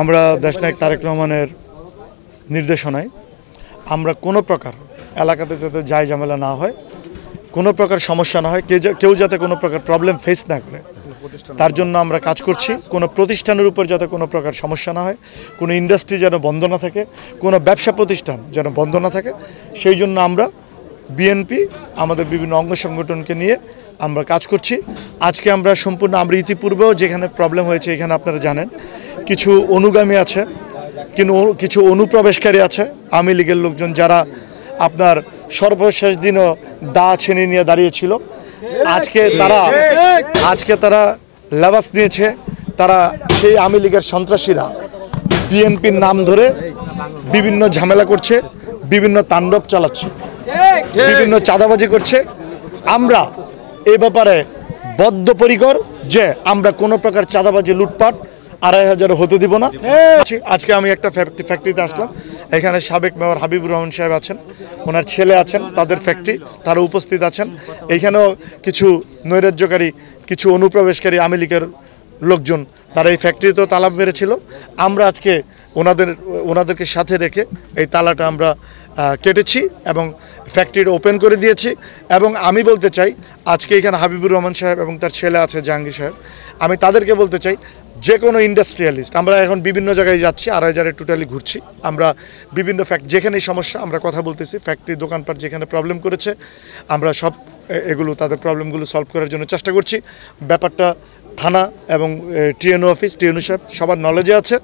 আমরা দেশনায়ক তারেক রহমানের নির্দেশনায় আমরা কোনো প্রকার এলাকাতে যাতে যায় ঝামেলা না হয়, কোনো প্রকার সমস্যা না হয়, কেউ যাতে কোনো প্রকার প্রবলেম ফেস না করে, তার জন্য আমরা কাজ করছি। কোনো প্রতিষ্ঠানের উপর যাতে কোনো প্রকার সমস্যা না হয়, কোনো ইন্ডাস্ট্রি যেন বন্ধ না থাকে, কোনো ব্যবসা প্রতিষ্ঠান যেন বন্ধ না থাকে, সেই জন্য আমরা বিএনপি আমাদের বিভিন্ন অঙ্গ সংগঠনকে নিয়ে আমরা কাজ করছি। আজকে আমরা আমরা ইতিপূর্বেও যেখানে প্রবলেম হয়েছে এখানে আপনারা জানেন কিছু অনুগামী আছে, কিন্তু কিছু অনুপ্রবেশকারী আছে আওয়ামী লীগের লোকজন, যারা আপনার সর্বশেষ দিনও দা ছেনে নিয়ে দাঁড়িয়েছিল। আজকে তারা লেবাস নিয়েছে, তারা সেই আওয়ামী লীগের সন্ত্রাসীরা বিএনপির নাম ধরে বিভিন্ন ঝামেলা করছে, বিভিন্ন তাণ্ডব চালাচ্ছে, বিভিন্ন চাঁদাবাজি করছে। আমরা এই ব্যাপারে বদ্ধপরিকর যে আমরা কোনো প্রকার চাঁদাবাজি, লুটপাট ২৫০০ হতে দিব না। আজকে আমি একটা ফ্যাক্টরিতে আসলাম, এখানে সাবেক মেয়র হাবিবুর রহমান সাহেব আছেন, ওনার ছেলে আছেন, তাদের ফ্যাক্টরি, তারা উপস্থিত আছেন। এইখানেও কিছু নৈরাজ্যকারী, কিছু অনুপ্রবেশকারী আওয়ামী লীগের লোকজন তারা এই ফ্যাক্টরিতেও তালা মেরেছিল। আমরা আজকে ওনাদেরকে সাথে রেখে এই তালাটা আমরা কেটেছি এবং ফ্যাক্টরিটা ওপেন করে দিয়েছি। এবং আমি বলতে চাই, আজকে এখানে হাবিবুর রহমান সাহেব এবং তার ছেলে আছে জাহাঙ্গীর সাহেব, আমি তাদেরকে বলতে চাই যে কোনো ইন্ডাস্ট্রিয়ালিস্ট, আমরা এখন বিভিন্ন জায়গায় যাচ্ছি, ২৫০০ টোটালি ঘুরছি, আমরা বিভিন্ন যেখানেই সমস্যা আমরা কথা বলতেছি, ফ্যাক্টরি দোকানপাট যেখানে প্রবলেম করেছে আমরা সব তাদের প্রবলেমগুলো সলভ করার জন্য চেষ্টা করছি। ব্যাপারটা থানা এবং টিএনও অফিস, টিএনও সাহেব সবার নলেজে আছে।